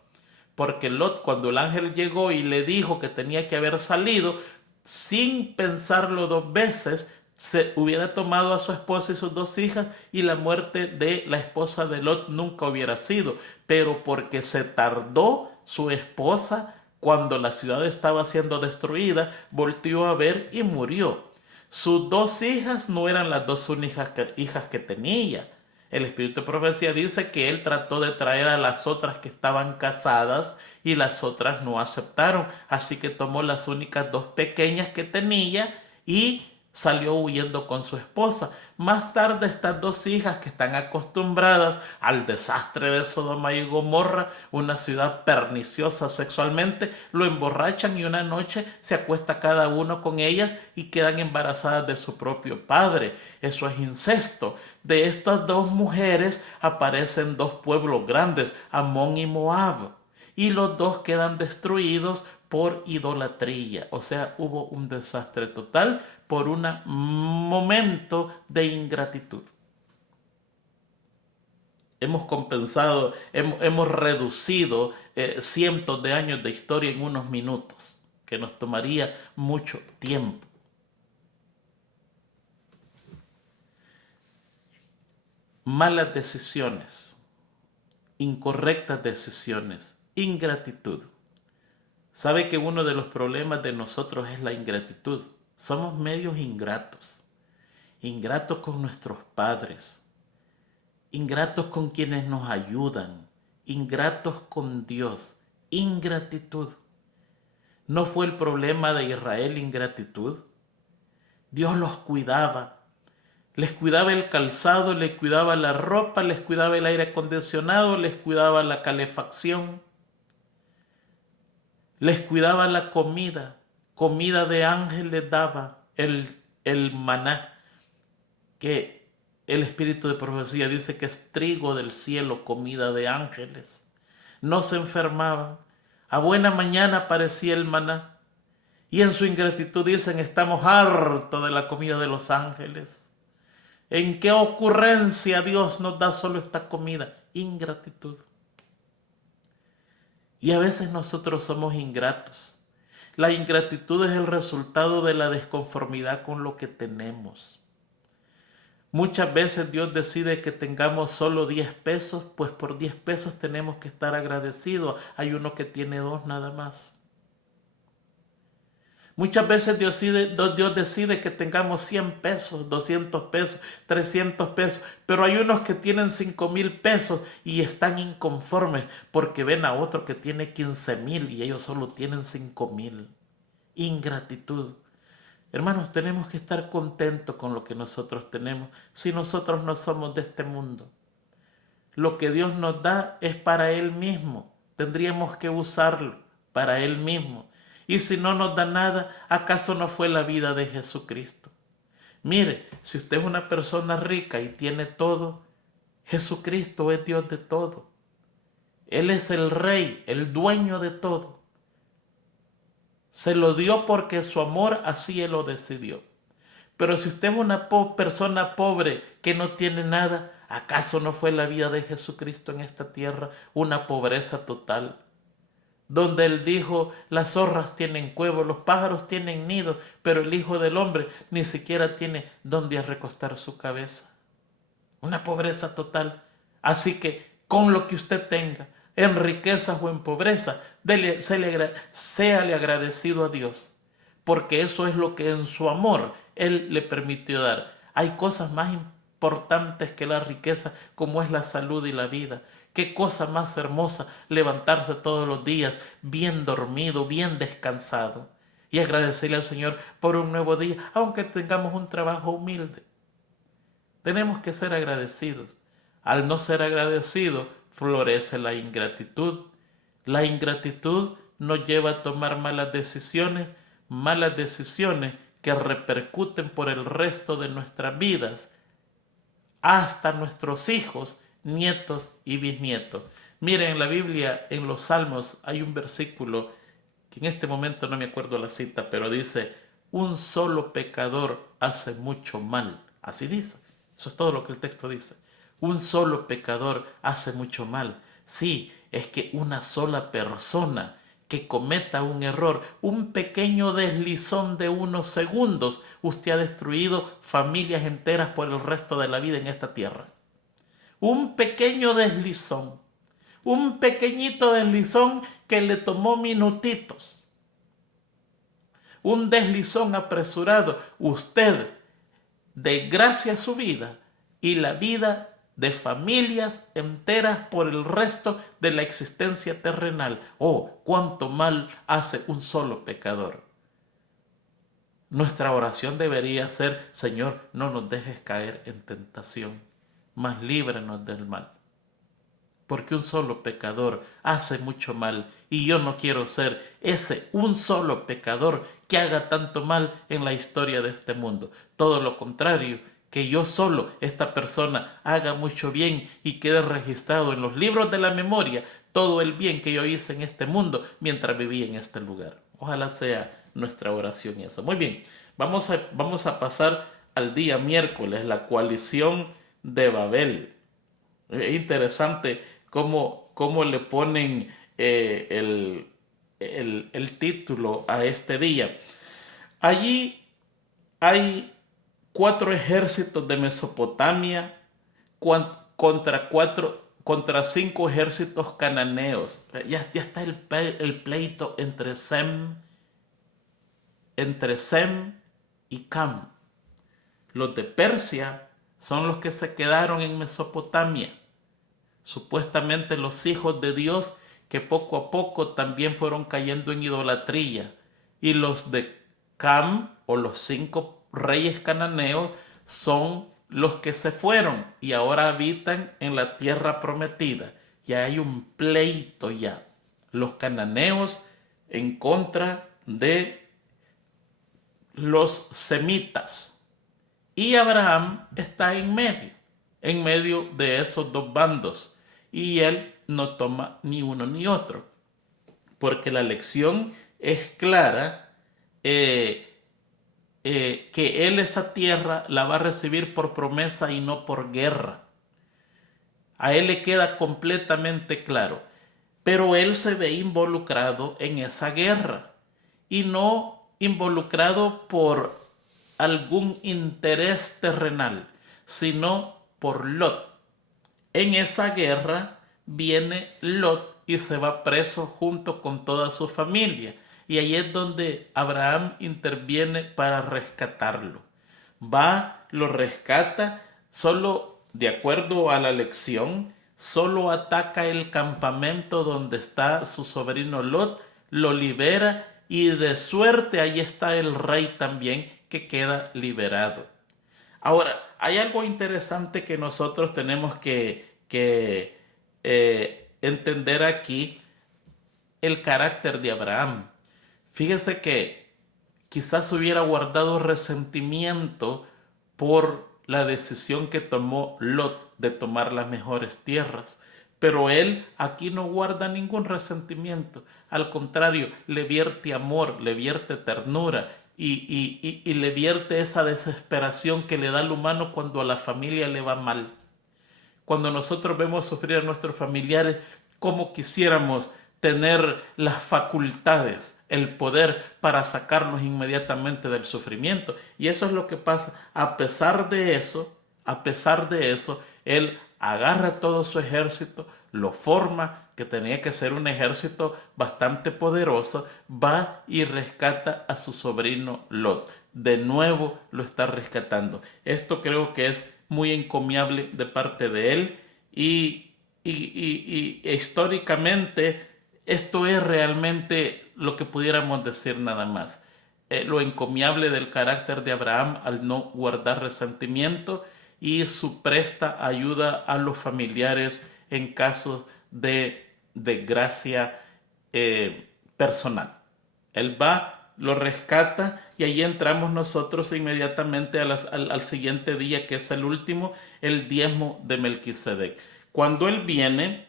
Porque Lot, cuando el ángel llegó y le dijo que tenía que haber salido, sin pensarlo dos veces, se hubiera tomado a su esposa y sus dos hijas, y la muerte de la esposa de Lot nunca hubiera sido. Pero porque se tardó su esposa, cuando la ciudad estaba siendo destruida, volteó a ver y murió. Sus dos hijas no eran las dos únicas hijas que tenía. El espíritu de profecía dice que él trató de traer a las otras que estaban casadas y las otras no aceptaron. Así que tomó las únicas dos pequeñas que tenía y Salió huyendo con su esposa. Más tarde estas dos hijas que están acostumbradas al desastre de Sodoma y Gomorra, una ciudad perniciosa sexualmente, lo emborrachan y una noche se acuesta cada uno con ellas y quedan embarazadas de su propio padre. Eso es incesto. De estas dos mujeres aparecen dos pueblos grandes, Amón y Moab, y los dos quedan destruidos por idolatría. O sea, hubo un desastre total por un momento de ingratitud. Hemos compensado, hemos reducido cientos de años de historia en unos minutos, que nos tomaría mucho tiempo. Malas decisiones, incorrectas decisiones, ingratitud. Sabe que uno de los problemas de nosotros es la ingratitud. Somos medios ingratos. Ingratos con nuestros padres. Ingratos con quienes nos ayudan. Ingratos con Dios. Ingratitud. ¿No fue el problema de Israel ingratitud? Dios los cuidaba. Les cuidaba el calzado, les cuidaba la ropa, les cuidaba el aire acondicionado, les cuidaba la calefacción. Les cuidaba la comida, comida de ángel les daba el maná, que el espíritu de profecía dice que es trigo del cielo, comida de ángeles. No se enfermaban, a buena mañana aparecía el maná, y en su ingratitud dicen: estamos hartos de la comida de los ángeles. ¿En qué ocurrencia Dios nos da solo esta comida? Ingratitud. Y a veces nosotros somos ingratos. La ingratitud es el resultado de la desconformidad con lo que tenemos. Muchas veces Dios decide que tengamos solo 10 pesos, pues por 10 pesos tenemos que estar agradecidos. Hay uno que tiene 2 nada más. Muchas veces Dios decide que tengamos 100 pesos, 200 pesos, 300 pesos, pero hay unos que tienen 5,000 pesos y están inconformes porque ven a otro que tiene 15,000 y ellos solo tienen 5,000. Ingratitud. Hermanos, tenemos que estar contentos con lo que nosotros tenemos si nosotros no somos de este mundo. Lo que Dios nos da es para Él mismo. Tendríamos que usarlo para Él mismo. Y si no nos da nada, ¿acaso no fue la vida de Jesucristo? Mire, si usted es una persona rica y tiene todo, Jesucristo es Dios de todo. Él es el Rey, el dueño de todo. Se lo dio porque su amor así Él lo decidió. Pero si usted es una persona pobre que no tiene nada, ¿acaso no fue la vida de Jesucristo en esta tierra una pobreza total? Donde Él dijo: las zorras tienen cuevos, los pájaros tienen nidos, pero el Hijo del Hombre ni siquiera tiene donde recostar su cabeza. Una pobreza total. Así que con lo que usted tenga, en riquezas o en pobreza, séale agradecido a Dios, porque eso es lo que en su amor Él le permitió dar. Hay cosas más importantes que la riqueza, como es la salud y la vida. Qué cosa más hermosa levantarse todos los días bien dormido, bien descansado, y agradecerle al Señor por un nuevo día, aunque tengamos un trabajo humilde. Tenemos que ser agradecidos. Al no ser agradecido, florece la ingratitud. La ingratitud nos lleva a tomar malas decisiones que repercuten por el resto de nuestras vidas, hasta nuestros hijos, nietos y bisnietos. Miren, en la Biblia, en los Salmos, hay un versículo que en este momento no me acuerdo la cita, pero dice: un solo pecador hace mucho mal. Así dice. Eso es todo lo que el texto dice. Un solo pecador hace mucho mal. Sí, es que una sola persona que cometa un error, un pequeño deslizón de unos segundos, usted ha destruido familias enteras por el resto de la vida en esta tierra. Un pequeño deslizón, un pequeñito deslizón que le tomó minutitos. Un deslizón apresurado, usted desgracia su vida y la vida de familias enteras por el resto de la existencia terrenal. Oh, cuánto mal hace un solo pecador. Nuestra oración debería ser: Señor, no nos dejes caer en tentación, mas líbranos del mal. Porque un solo pecador hace mucho mal y yo no quiero ser ese un solo pecador que haga tanto mal en la historia de este mundo. Todo lo contrario, que yo solo, esta persona, haga mucho bien y quede registrado en los libros de la memoria todo el bien que yo hice en este mundo mientras viví en este lugar. Ojalá sea nuestra oración eso. Muy bien, vamos a pasar al día miércoles, la coalición de Babel. Es interesante cómo le ponen el título a este día. Allí hay 4 ejércitos de Mesopotamia contra 5 ejércitos cananeos. Ya está el pleito entre Sem y Cam. Los de Persia son los que se quedaron en Mesopotamia. Supuestamente los hijos de Dios que poco a poco también fueron cayendo en idolatría. Y los de Cam, o los 5 reyes cananeos, son los que se fueron y ahora habitan en la tierra prometida. Ya hay un pleito ya. Los cananeos en contra de los semitas. Y Abraham está en medio de esos 2 bandos. Y él no toma ni uno ni otro. Porque la lección es clara, que él esa tierra la va a recibir por promesa y no por guerra. A él le queda completamente claro. Pero él se ve involucrado en esa guerra. Y no involucrado por algún interés terrenal, sino por Lot. En esa guerra viene Lot y se va preso junto con toda su familia. Y ahí es donde Abraham interviene para rescatarlo. Va, lo rescata, solo de acuerdo a la lección, solo ataca el campamento donde está su sobrino Lot, lo libera y de suerte ahí está el rey también, que queda liberado. Ahora, hay algo interesante que nosotros tenemos que entender aquí: el carácter de Abraham. Fíjese que quizás hubiera guardado resentimiento por la decisión que tomó Lot de tomar las mejores tierras. Pero él aquí no guarda ningún resentimiento. Al contrario, le vierte amor, le vierte ternura y le vierte esa desesperación que le da al humano cuando a la familia le va mal. Cuando nosotros vemos sufrir a nuestros familiares, como quisiéramos tener las facultades, el poder para sacarlos inmediatamente del sufrimiento. Y eso es lo que pasa. A pesar de eso, él agarra todo su ejército, lo forma, que tenía que ser un ejército bastante poderoso, va y rescata a su sobrino Lot. De nuevo lo está rescatando. Esto creo que es muy encomiable de parte de él y históricamente esto es realmente lo que pudiéramos decir nada más. Lo encomiable del carácter de Abraham al no guardar resentimiento y su presta ayuda a los familiares en casos de desgracia personal. Él va, lo rescata y ahí entramos nosotros inmediatamente al siguiente día, que es el último, el diezmo de Melquisedec. Cuando él viene,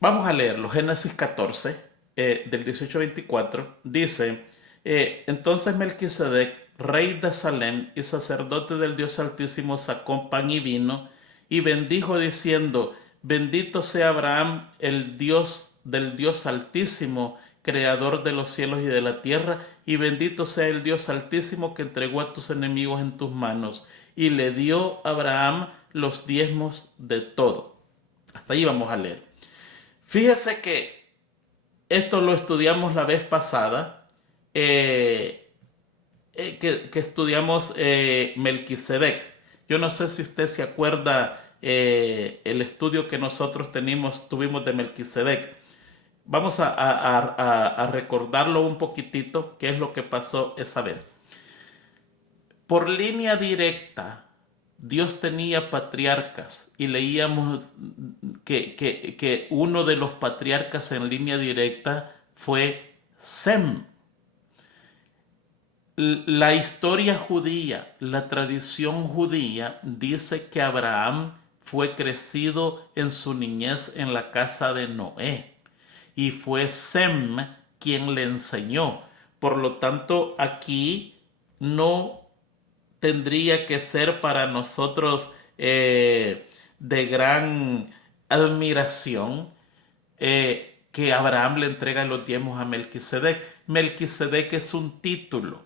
vamos a leerlo, Génesis 14, del 18 al 24, dice: entonces Melquisedec, rey de Salem y sacerdote del Dios Altísimo, sacó pan y vino y bendijo diciendo: bendito sea Abraham, el Dios del Dios Altísimo, creador de los cielos y de la tierra, y bendito sea el Dios Altísimo que entregó a tus enemigos en tus manos. Y le dio a Abraham los diezmos de todo. Hasta ahí vamos a leer. Fíjese que esto lo estudiamos la vez pasada, que estudiamos Melquisedec. Yo no sé si usted se acuerda el estudio que nosotros tuvimos de Melquisedec. Vamos a recordarlo un poquitito, qué es lo que pasó esa vez. Por línea directa, Dios tenía patriarcas y leíamos que uno de los patriarcas en línea directa fue Sem. La historia judía, la tradición judía dice que Abraham fue crecido en su niñez en la casa de Noé y fue Sem quien le enseñó. Por lo tanto, aquí no tendría que ser para nosotros de gran admiración que Abraham le entrega los diezmos a Melquisedec. Melquisedec es un título,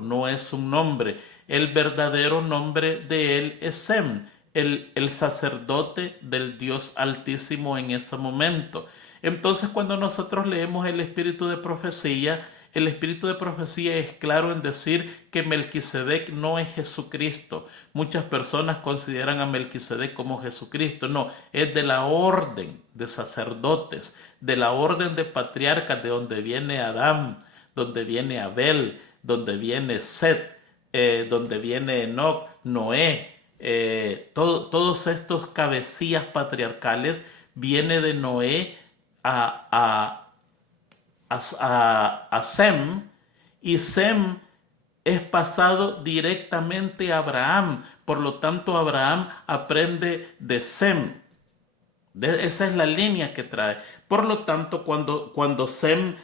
no es un nombre. El verdadero nombre de él es Sem, el sacerdote del Dios Altísimo en ese momento. Entonces, cuando nosotros leemos el espíritu de profecía, el espíritu de profecía es claro en decir que Melquisedec no es Jesucristo. Muchas personas consideran a Melquisedec como Jesucristo. No, es de la orden de sacerdotes, de la orden de patriarcas, de donde viene Adán, donde viene Abel, donde viene Set, donde viene Enoc, Noé. Todos estos cabecillas patriarcales viene de Noé a Sem, y Sem es pasado directamente a Abraham. Por lo tanto, Abraham aprende de Sem. Esa es la línea que trae. Por lo tanto, cuando Sem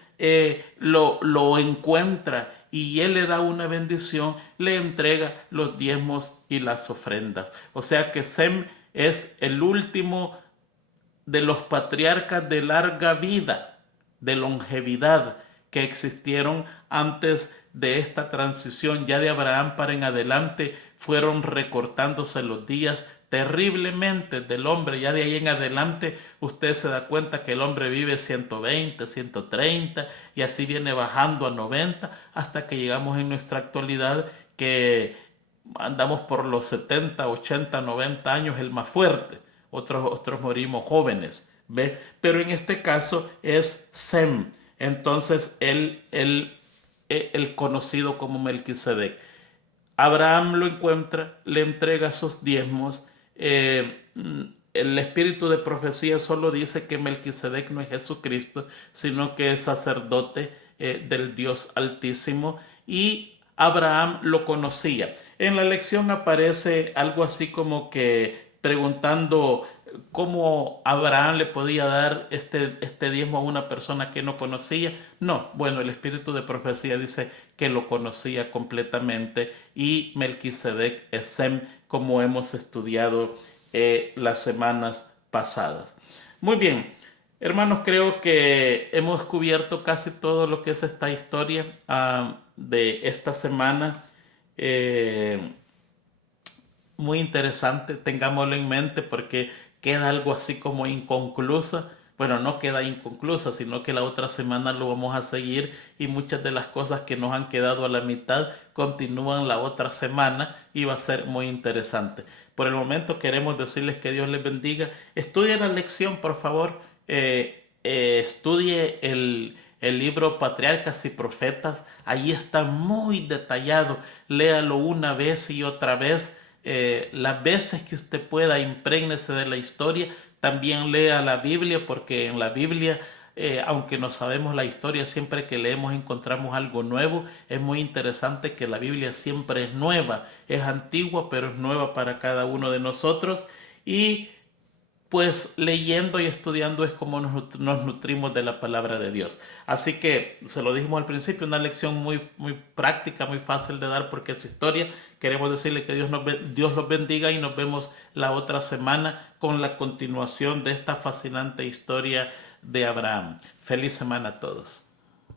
lo encuentra y él le da una bendición, le entrega los diezmos y las ofrendas. O sea que Sem es el último de los patriarcas de larga vida, de longevidad, que existieron antes de esta transición. Ya de Abraham para en adelante fueron recortándose los días terriblemente del hombre. Ya de ahí en adelante usted se da cuenta que el hombre vive 120, 130 y así viene bajando a 90 hasta que llegamos en nuestra actualidad que andamos por los 70, 80, 90 años, el más fuerte. Otros morimos jóvenes, ¿ve? Pero en este caso es Sem. Entonces el conocido como Melquisedec. Abraham lo encuentra, le entrega sus diezmos. El espíritu de profecía solo dice que Melquisedec no es Jesucristo, sino que es sacerdote del Dios Altísimo, y Abraham lo conocía. En la lección aparece algo así como que preguntando cómo Abraham le podía dar este diezmo a una persona que no conocía. No, bueno, el espíritu de profecía dice que lo conocía completamente, y Melquisedec es Sem, como hemos estudiado las semanas pasadas. Muy bien, hermanos, creo que hemos cubierto casi todo lo que es esta historia de esta semana. Muy interesante, tengámoslo en mente, porque queda algo así como inconclusa. Bueno, no queda inconclusa, sino que la otra semana lo vamos a seguir, y muchas de las cosas que nos han quedado a la mitad continúan la otra semana y va a ser muy interesante. Por el momento queremos decirles que Dios les bendiga. Estudie la lección, por favor. Estudie el libro Patriarcas y Profetas. Ahí está muy detallado. Léalo una vez y otra vez. Las veces que usted pueda, imprégnese de la historia. También lea la Biblia, porque en la Biblia, aunque no sabemos la historia, siempre que leemos encontramos algo nuevo. Es muy interesante que la Biblia siempre es nueva, es antigua, pero es nueva para cada uno de nosotros. Y pues leyendo y estudiando es como nos nutrimos de la palabra de Dios. Así que, se lo dijimos al principio, una lección muy práctica, muy fácil de dar porque es historia. Queremos decirle que Dios los bendiga, y nos vemos la otra semana con la continuación de esta fascinante historia de Abraham. Feliz semana a todos.